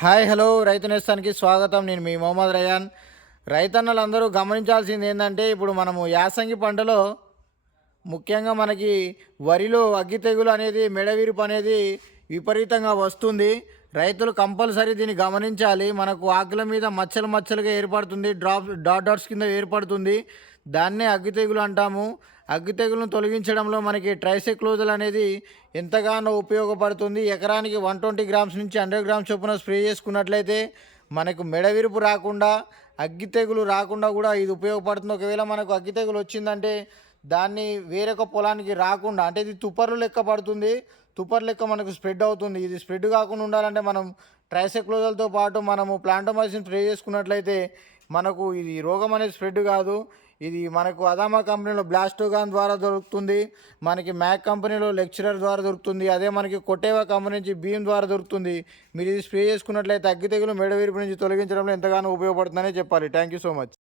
Hi hello రైతు నేస్తానికి స్వాగతం. నేను మీ మొహమ్మద్ రయాన్. రైతన్నలందరూ గమనించాల్సింది ఏంటంటే, ఇప్పుడు మనము యాసంగి పంటలో ముఖ్యంగా మనకి వరిలో అగ్గి తెగులు అనేది మెడవిరుపు అనేది విపరీతంగా వస్తుంది. రైతులు కంపల్సరీ దీన్ని గమనించాలి. మనకు ఆకుల మీద మచ్చలు మచ్చలుగా ఏర్పడుతుంది, డాట్ డాట్స్ కింద ఏర్పడుతుంది. దాన్నే అగ్గి తెగులు అంటాము. అగ్గి తెగులను తొలగించడంలో మనకి ట్రైసైక్లోజల్ అనేది ఎంతగానో ఉపయోగపడుతుంది. ఎకరానికి 120 గ్రామ్స్ నుంచి 100 గ్రామ్స్ చొప్పున స్ప్రే చేసుకున్నట్లయితే మనకు మెడవిరుపు రాకుండా, అగ్గి తెగులు రాకుండా కూడా ఇది ఉపయోగపడుతుంది. ఒకవేళ మనకు అగ్గి తెగులు వచ్చిందంటే దాన్ని వేరొక పొలానికి రాకుండా, అంటే ఇది తుప్పర్లు లెక్క పడుతుంది, తుప్పర్ లెక్క మనకు స్ప్రెడ్ అవుతుంది. ఇది స్ప్రెడ్ కాకుండా ఉండాలంటే మనం ట్రైసైక్లోజల్తో పాటు మనము ప్లాంటోమైసిన్ స్ప్రే చేసుకున్నట్లయితే మనకు ఇది రోగం అనేది స్ప్రెడ్ కాదు. ఇది మనకు అదామా కంపెనీలో బ్లాస్టోగాన్ ద్వారా దొరుకుతుంది, మనకి మ్యాక్ కంపెనీలో లెక్చరర్ ద్వారా దొరుకుతుంది, అదే మనకి కొట్టేవా కంపెనీ నుంచి భీమ్ ద్వారా దొరుకుతుంది. మీరు ఇది స్ప్రే చేసుకున్నట్లయితే అగ్గి తెగులు మెడ విరుపు నుంచి తొలగించడంలో ఎంతగానో ఉపయోగపడుతుందని చెప్పాలి. Thank you so much.